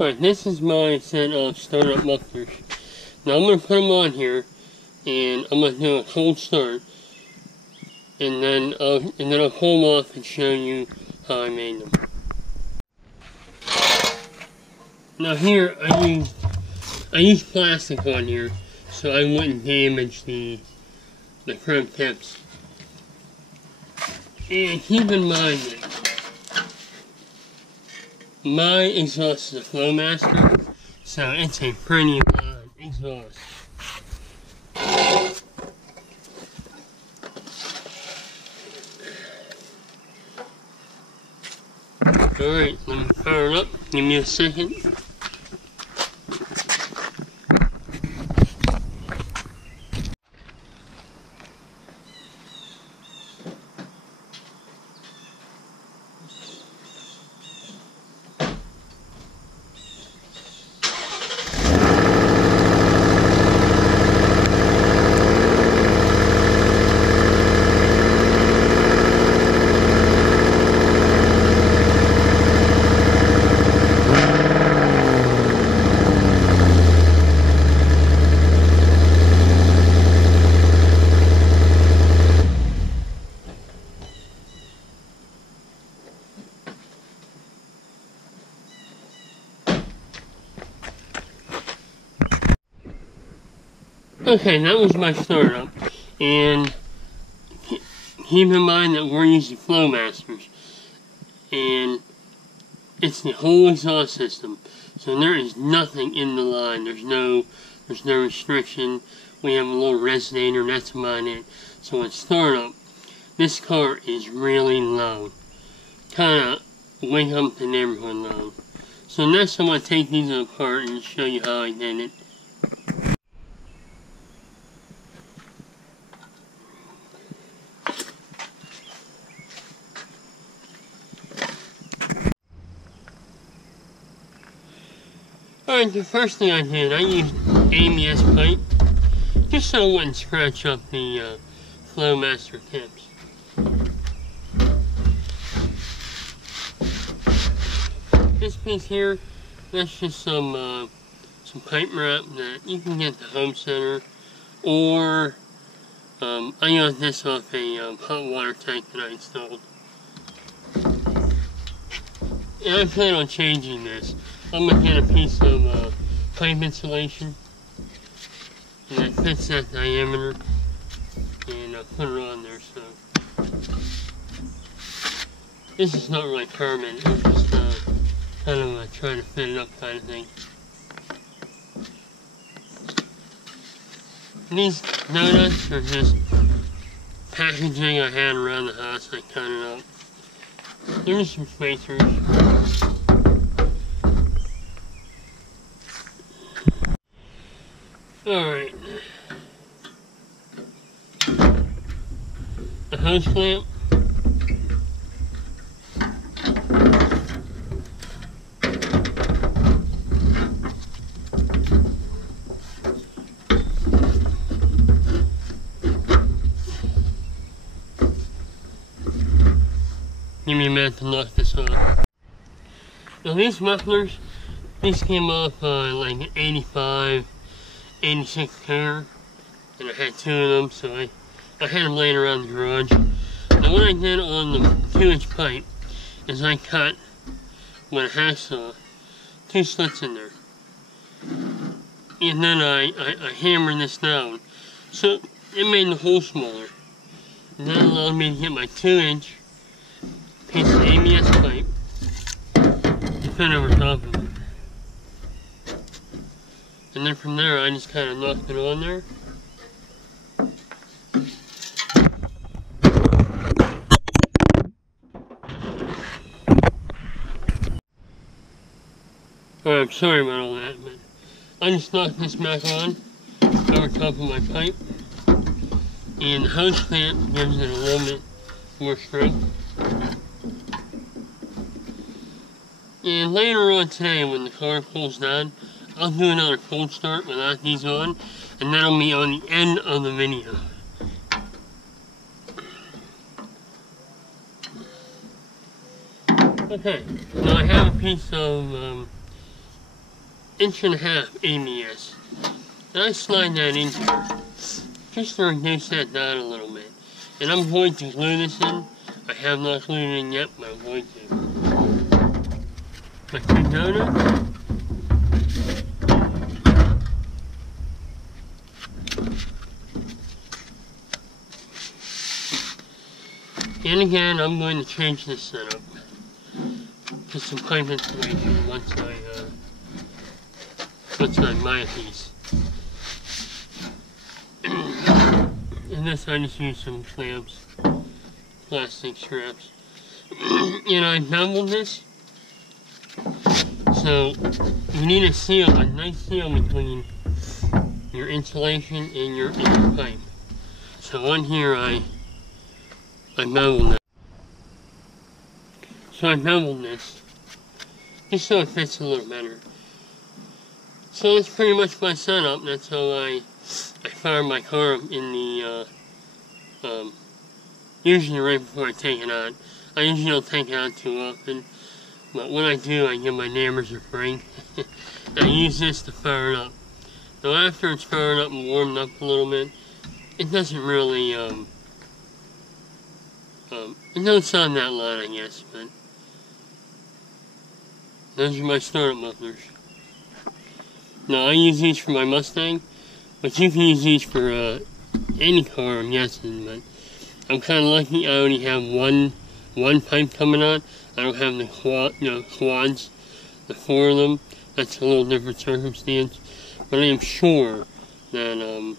Alright, this is my set of startup mufflers. Now I'm going to put them on here, and I'm going to do a cold start, and then I'll pull them off and show you how I made them. Now here I used plastic on here so I wouldn't damage the chrome tips. And keep in mind that my exhaust is a Flowmaster, so it's a pretty loud exhaust. Alright, let me fire it up. Give me a second. Okay, that was my startup, and keep in mind that we're using Flowmasters, and it's the whole exhaust system, so there is nothing in the line. There's no restriction. We have a little resonator, that's about it. So in startup, this car is really low, kind of wake up the neighborhood low. So next I'm going to take these apart and show you how I did it. Alright, the first thing I did, I used ABS pipe, just so it wouldn't scratch up the Flowmaster tips. This piece here, that's just some pipe wrap that you can get at the home center, or I got this off a hot water tank that I installed. And I plan on changing this. I'm going to get a piece of pipe insulation, and that fits that diameter, and I'll put it on there. So this is not really permanent, it's just kind of trying to fit it up kind of thing. These donuts are just packaging I had around the house. I cut it up. They're just some spacers. Alright. The hose clamp. Give me a minute to knock this off. Now these mufflers, these came off like an 85, 86 Cougar, and I had two of them, so I had them laying around the garage. Now what I did on the 2-inch pipe is I cut with a hacksaw 2 slits in there, and then I hammered this down, so it made the hole smaller, and that allowed me to get my 2-inch piece of ABS pipe to fit over top of it. And then from there, I just kind of knocked it on there. Alright, I'm sorry about all that, but I just knocked this back on over top of my pipe. And the hose clamp gives it a little bit more strength. And later on today, when the car cools down, I'll do another cold start without these on, and that'll be on the end of the video. Okay, now I have a piece of 1.5 ABS. And I slide that in here, just to reduce that down a little bit. And I'm going to glue this in. I have not glued it in yet, but I'm going to. My 2 donuts. And again, I'm going to change this setup to some pipe installation once I buy a piece. And this I just use some clamps, plastic straps. And I beveled this, so you need a seal, a nice seal between your insulation and your pipe. So on here I beveled it. So I beveled this, just so it fits a little better. So that's pretty much my setup. That's how I fire my car up in the, usually right before I take it on. I usually don't take it on too often, but when I do, I give my neighbors a break. I use this to fire it up. Now after it's fired up and warmed up a little bit, it doesn't really, it don't sound that loud, I guess, but those are my startup mufflers. Now I use these for my Mustang, but you can use these for any car, I'm guessing, but I'm kind of lucky I only have one pipe coming on. I don't have the quads, the 4 of them. That's a little different circumstance, but I am sure that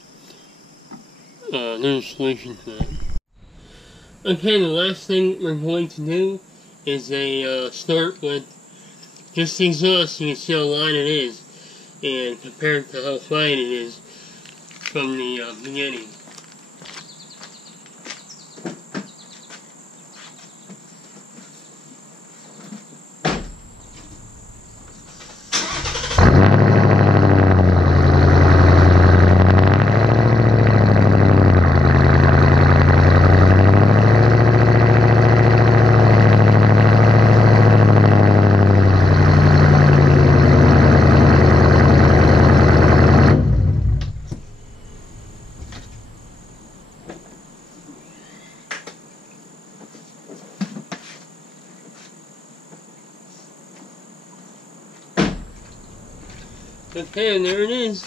there's a solution to that. Okay, the last thing we're going to do is start with just the exhaust so you can see how light it is and compared to how quiet it is from the beginning. Okay, and there it is.